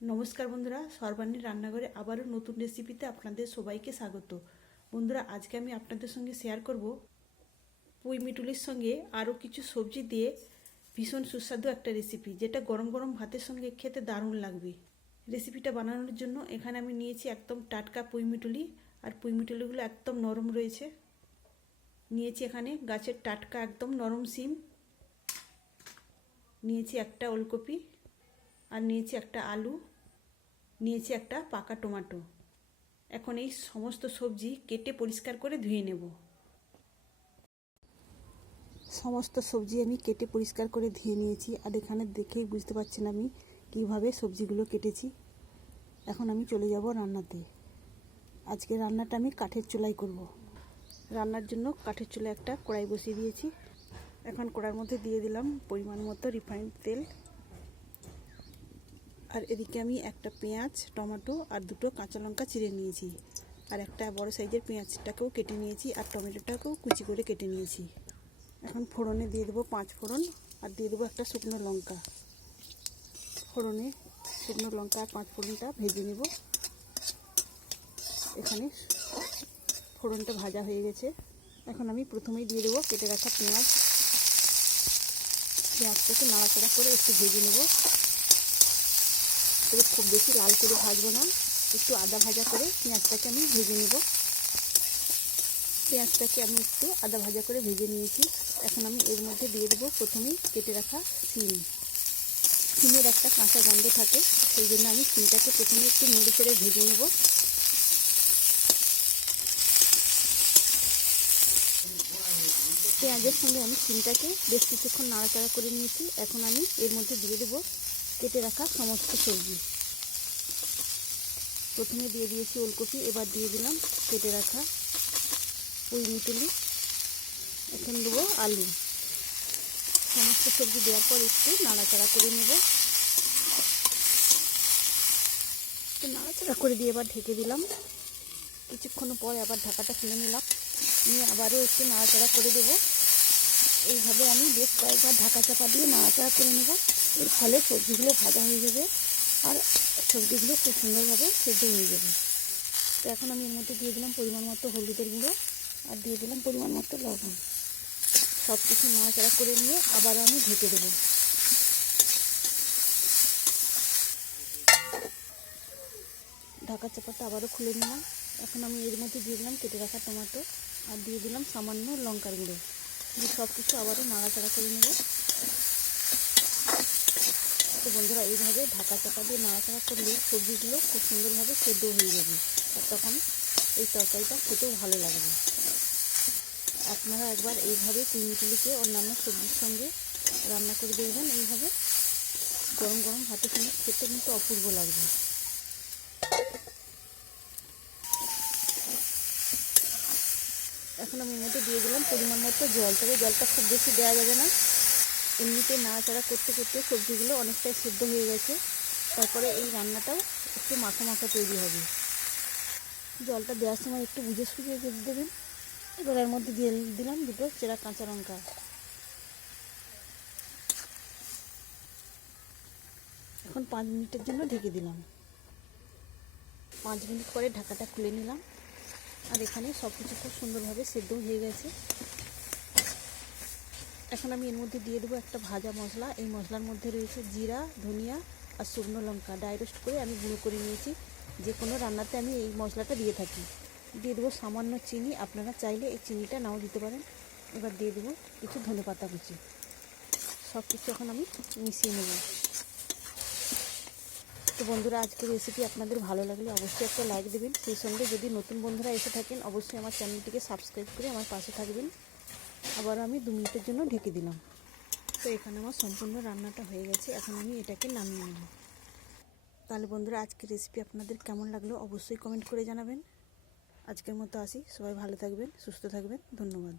নমস্কার বন্ধুরা, সর্বাণীর রান্নাঘরে আবারও নতুন রেসিপিতে আপনাদের সবাইকে স্বাগত। বন্ধুরা, আজকে আমি আপনাদের সঙ্গে শেয়ার করব পুঁই মিটুলির সঙ্গে আরও কিছু সবজি দিয়ে ভীষণ সুস্বাদু একটা রেসিপি, যেটা গরম গরম ভাতের সঙ্গে খেতে দারুণ লাগবে। রেসিপিটা বানানোর জন্য এখানে আমি নিয়েছি একদম টাটকা পুঁই মিটুলি, আর পুঁই মিটুলিগুলো একদম নরম রয়েছে। নিয়েছি এখানে গাছের টাটকা একদম নরম শিম, নিয়েছি একটা ওলকপি, আর নিয়েছি একটা আলু, নিয়েছি একটা পাকা টমেটো। এখন এই সমস্ত সবজি কেটে পরিষ্কার করে ধুয়ে নেব। সমস্ত সবজি আমি কেটে পরিষ্কার করে ধুয়ে নিয়েছি, আর এখানে দেখেই বুঝতে পারছেন আমি কিভাবে সবজিগুলো কেটেছি। এখন আমি চলে যাব রান্নাতে। আজকে রান্নাটা আমি কাঠের চুলায় করব। রান্নার জন্য কাঠের চুলায় একটা কড়াই বসিয়ে দিয়েছি। এখন কড়াইয়ের মধ্যে দিয়ে দিলাম পরিমাণ মতো রিফাইন্ড তেল, আর এদিকে আমি একটা পেঁয়াজ, টমেটো আর দুটো কাঁচা লঙ্কা চিড়ে নিয়েছি, আর একটা বড় সাইজের পেঁয়াজটাকেও কেটে নিয়েছি, আর টমেটোটাকেও কুচি করে কেটে নিয়েছি। এখন ফোড়নে দিয়ে দেবো 5 ফোড়ন, আর দিয়ে দেবো একটা শুকনো লঙ্কা। ফোড়নে শুকনো লঙ্কা আর 5 ফোড়নটা ভেজে নেব। এখানে ফোড়নটা ভাজা হয়ে গেছে। এখন আমি প্রথমেই দিয়ে দেবো কেটে রাখা পেঁয়াজ। পেঁয়াজটাকে নাড়াচাড়া করে একটু ভেজে নেব। তবে খুব বেশি লাল করে ভাজবো না, একটু আদা ভাজা করে পেঁয়াজটাকে আমি ভেজে নেব। পেঁয়াজটাকে আমি একটু আদা ভাজা করে ভেজে নিয়েছি। এখন আমি এর মধ্যে দিয়ে দেবো প্রথমেই কেটে রাখা শিম। শিমের একটা কাঁচা গন্ধ থাকে, সেই জন্য আমি শিমটাকে প্রথমে একটু নেড়ে চেড়ে ভেজে নেব। পেঁয়াজের সঙ্গে আমি শিমটাকে বেশ কিছুক্ষণ নাড়াচাড়া করে নিয়েছি। এখন আমি এর মধ্যে দিয়ে দেবো কেটে রাখা সমস্ত সবজি। প্রথমে দিয়ে দিয়েছি ওলকপি, এবার দিয়ে দিলাম কেটে রাখা পুঁই মিটুলি, এখন দেবো আলু। সমস্ত সবজি দেওয়ার পর একটু নাড়াচাড়া করে নেব। একটু নাড়াচাড়া করে দিয়ে এবার ঢেকে দিলাম। কিছুক্ষণ পর আবার ঢাকাটা খুলে নিলাম, নিয়ে আবারও একটু নাড়াচাড়া করে দেবো। এইভাবে আমি বেশ কয়েকবার ঢাকা চাপা দিয়ে নাড়াচাড়া করে নেব। এর ফলে সবজিগুলো ভাজা হয়ে যাবে, আর সবজিগুলো খুব সুন্দরভাবে সেদ্ধ হয়ে যাবে। তো এখন আমি এর মধ্যে দিয়ে দিলাম পরিমাণ মতো হলুদের গুঁড়ো, আর দিয়ে দিলাম পরিমাণ মতো লবণ। সব কিছু নাড়াচাড়া করে নিয়ে আবার আমি ঢেকে দেবো। ঢাকা চাপাটা আবারও খুলে নিলাম। এখন আমি এর মধ্যে দিয়ে দিলাম কেটে রাখা টমেটো, আর দিয়ে দিলাম সামান্য লঙ্কার গুঁড়ো, দিয়ে সব কিছু আবারও নাড়াচাড়া করে নেব। তো বন্ধুরা, এইভাবে ঢাকা চাপা দিয়ে নাড়াচাড়া করলে সবজিগুলো খুব সুন্দরভাবে সেদ্ধ হয়ে যাবে, আর তখন এই তরকারিটা খেতেও ভালো লাগবে। আপনারা একবার এইভাবে পুঁই মিটুলিকে অন্যান্য সবজির সঙ্গে রান্না করে দেখবেন। এইভাবে গরম গরম ভাতের সঙ্গে খেতে কিন্তু অপূর্ব লাগবে। এখন আমি এর মধ্যে দিয়ে দিলাম পরিমাণ মতো জল, তবে জলটা খুব বেশি দেওয়া যাবে না। এমনিতেই নাড়াচাড়া করতে করতে সবজিগুলো অনেকটাই সেদ্ধ হয়ে গেছে, তারপরে এই রান্নাটাও একটু মাখা মাখা তৈরি হবে। জলটা দেওয়ার সময় একটু বুঝে সুঝে দেবেন। এবার এর মধ্যে দিয়ে দিলাম দুটো চেরা কাঁচা লঙ্কা। এখন 5 মিনিটের জন্য ঢেকে দিলাম। 5 মিনিট পরে ঢাকাটা খুলে নিলাম, আর এখানে সব কিছু খুব সুন্দরভাবে সেদ্ধ হয়ে গেছে। এখন আমি এর মধ্যে দিয়ে দেবো একটা ভাজা মশলা। এই মশলার মধ্যে রয়েছে জিরা, ধনিয়া আর শুকনো লঙ্কা ড্রাই রোস্ট করে আমি গুঁড়ো করে নিয়েছি। যে কোনো রান্নাতে আমি এই মশলাটা দিয়ে থাকি। দিয়ে দেবো সামান্য চিনি, আপনারা চাইলে এই চিনিটা নাও দিতে পারেন। এবার দিয়ে দেবো কিছু ধনেপাতা কুচি। সব কিছু এখন আমি মিশিয়ে নেব। তো বন্ধুরা, আজকের রেসিপি আপনাদের ভালো লাগলে অবশ্যই একটা লাইক দেবেন। সেই সঙ্গে যদি নতুন বন্ধুরা এসে থাকেন, অবশ্যই আমার চ্যানেলটিকে সাবস্ক্রাইব করে আমার পাশে থাকবেন। আবার আমি 2 মিনিটের জন্য ঢেকে দিলাম। তো এখানে আমার সম্পূর্ণ রান্নাটা হয়ে গেছে। এখন আমি এটাকে নামিয়ে নেব। তাহলে বন্ধুরা, আজকের রেসিপি আপনাদের কেমন লাগলো অবশ্যই কমেন্ট করে জানাবেন। আজকের মতো আসি, সবাই ভালো থাকবেন, সুস্থ থাকবেন, ধন্যবাদ।